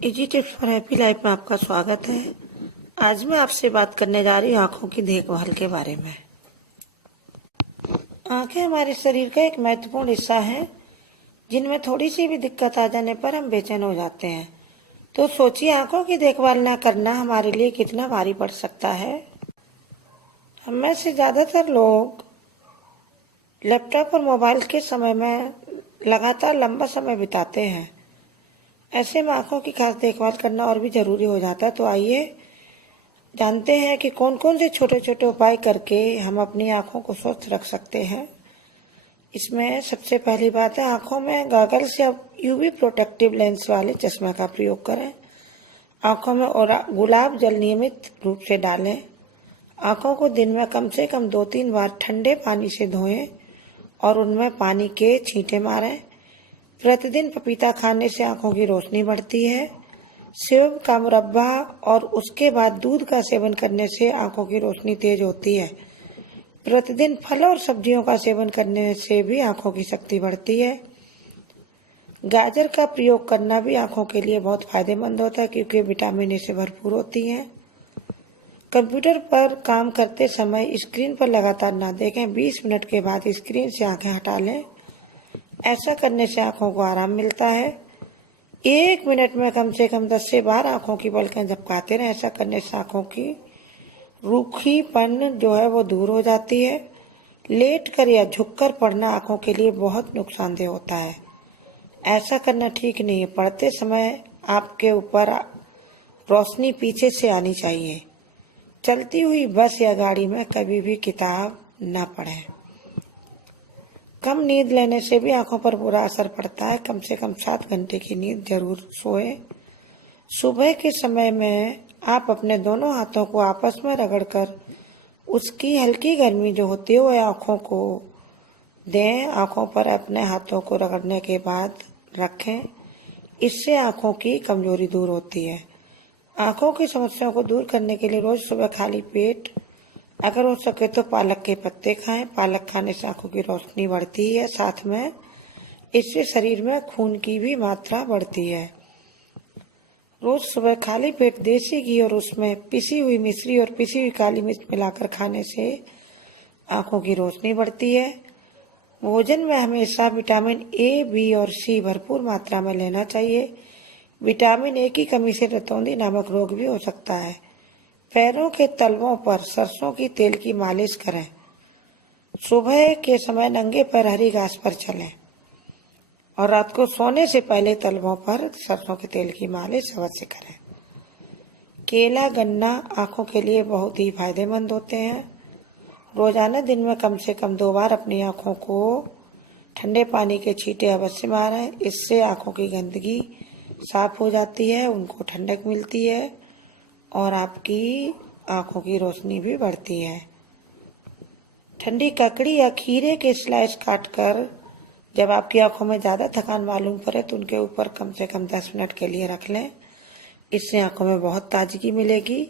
Easy tips for happy life में आपका स्वागत है। आज मैं आपसे बात करने जा रही हूँ आँखों की देखभाल के बारे में। आँखें हमारे शरीर का एक महत्वपूर्ण हिस्सा है जिनमें थोड़ी सी भी दिक्कत आ जाने पर हम बेचैन हो जाते हैं। तो सोचिए आँखों की देखभाल ना करना हमारे लिए कितना भारी पड़ सकता है। हम में से ज़्यादातर लोग लैपटॉप और मोबाइल के समय में लगातार लंबा समय बिताते हैं। ऐसे में आँखों की खास देखभाल करना और भी ज़रूरी हो जाता है। तो आइए जानते हैं कि कौन कौन से छोटे छोटे उपाय करके हम अपनी आँखों को स्वस्थ रख सकते हैं। इसमें सबसे पहली बात है, आँखों में गॉगल्स या यूवी प्रोटेक्टिव लेंस वाले चश्मे का प्रयोग करें। आँखों में और गुलाब जल नियमित रूप से डालें। आँखों को दिन में कम से कम 2-3 बार ठंडे पानी से धोएं और उनमें पानी के छींटे मारें। प्रतिदिन पपीता खाने से आँखों की रोशनी बढ़ती है। सेब का मुरब्बा और उसके बाद दूध का सेवन करने से आँखों की रोशनी तेज होती है। प्रतिदिन फल और सब्जियों का सेवन करने से भी आँखों की शक्ति बढ़ती है। गाजर का प्रयोग करना भी आँखों के लिए बहुत फायदेमंद होता है क्योंकि विटामिन ए से भरपूर होती है। कंप्यूटर पर काम करते समय स्क्रीन पर लगातार ना देखें। 20 मिनट के बाद स्क्रीन से आंखें हटा लें। ऐसा करने से आंखों को आराम मिलता है। 1 मिनट में कम से कम 10 से 12 आंखों की पलकें झपकाते रहें। ऐसा करने से आंखों की रूखीपन जो है वो दूर हो जाती है। लेट कर या झुककर पढ़ना आंखों के लिए बहुत नुकसानदेह होता है। ऐसा करना ठीक नहीं है। पढ़ते समय आपके ऊपर रोशनी पीछे से आनी चाहिए। चलती हुई बस या गाड़ी में कभी भी किताब न पढ़ें। कम नींद लेने से भी आंखों पर बुरा असर पड़ता है। कम से कम 7 घंटे की नींद जरूर सोएं। सुबह के समय में आप अपने दोनों हाथों को आपस में रगड़कर उसकी हल्की गर्मी जो होती है वो आंखों को दें। आंखों पर अपने हाथों को रगड़ने के बाद रखें। इससे आंखों की कमजोरी दूर होती है। आंखों की समस्याओं को दूर करने के लिए रोज सुबह खाली पेट अगर हो सके तो पालक के पत्ते खाएं। पालक खाने से आंखों की रोशनी बढ़ती है। साथ में इससे शरीर में खून की भी मात्रा बढ़ती है। रोज सुबह खाली पेट देसी घी और उसमें पिसी हुई मिश्री और पिसी हुई काली मिर्च मिलाकर खाने से आंखों की रोशनी बढ़ती है। भोजन में हमेशा विटामिन ए, बी और सी भरपूर मात्रा में लेना चाहिए। विटामिन ए की कमी से रतौंधी नामक रोग भी हो सकता है। पैरों के तलवों पर सरसों की तेल की मालिश करें। सुबह के समय नंगे पैर हरी घास पर चलें और रात को सोने से पहले तलवों पर सरसों के तेल की मालिश अवश्य करें। केला, गन्ना आंखों के लिए बहुत ही फायदेमंद होते हैं। रोजाना दिन में कम से कम 2 बार अपनी आंखों को ठंडे पानी के छींटे अवश्य मारें। इससे आंखों की गंदगी साफ हो जाती है, उनको ठंडक मिलती है और आपकी आंखों की रोशनी भी बढ़ती है। ठंडी ककड़ी या खीरे के स्लाइस काटकर जब आपकी आंखों में ज़्यादा थकान मालूम पड़े तो उनके ऊपर कम से कम 10 मिनट के लिए रख लें। इससे आंखों में बहुत ताजगी मिलेगी।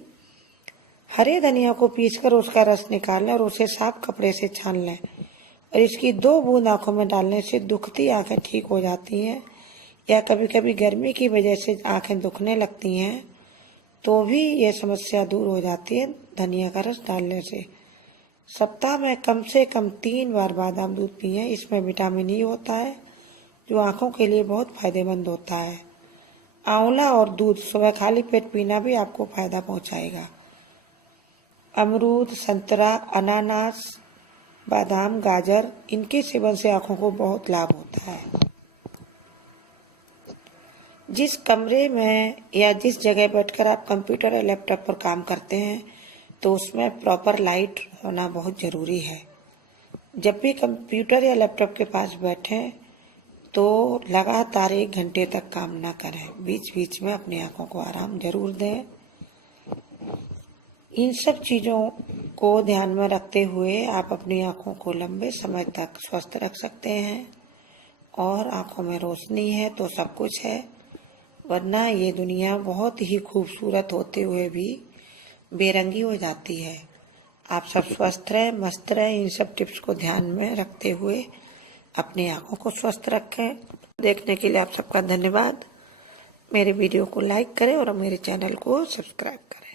हरे धनिया को पीसकर उसका रस निकाल लें और उसे साफ कपड़े से छान लें और इसकी 2 बूंद आंखों में डालने से दुखती आंखें ठीक हो जाती हैं। या कभी कभी गर्मी की वजह से आंखें दुखने लगती हैं तो भी ये समस्या दूर हो जाती है धनिया का रस डालने से। सप्ताह में कम से कम 3 बार बादाम दूध पिएं। इसमें विटामिन ई होता है जो आंखों के लिए बहुत फायदेमंद होता है। आंवला और दूध सुबह खाली पेट पीना भी आपको फायदा पहुंचाएगा। अमरूद, संतरा, अनानास, बादाम, गाजर इनके सेवन से आंखों को बहुत लाभ होता है। जिस कमरे में या जिस जगह बैठकर आप कंप्यूटर या लैपटॉप पर काम करते हैं तो उसमें प्रॉपर लाइट होना बहुत ज़रूरी है। जब भी कंप्यूटर या लैपटॉप के पास बैठें तो लगातार 1 घंटे तक काम ना करें। बीच बीच में अपनी आंखों को आराम जरूर दें। इन सब चीज़ों को ध्यान में रखते हुए आप अपनी आंखों को लंबे समय तक स्वस्थ रख सकते हैं। और आंखों में रोशनी है तो सब कुछ है, वरना ये दुनिया बहुत ही खूबसूरत होते हुए भी बेरंगी हो जाती है। आप सब स्वस्थ रहें, मस्त रहें। इन सब टिप्स को ध्यान में रखते हुए अपनी आंखों को स्वस्थ रखें। देखने के लिए आप सबका धन्यवाद। मेरे वीडियो को लाइक करें और मेरे चैनल को सब्सक्राइब करें।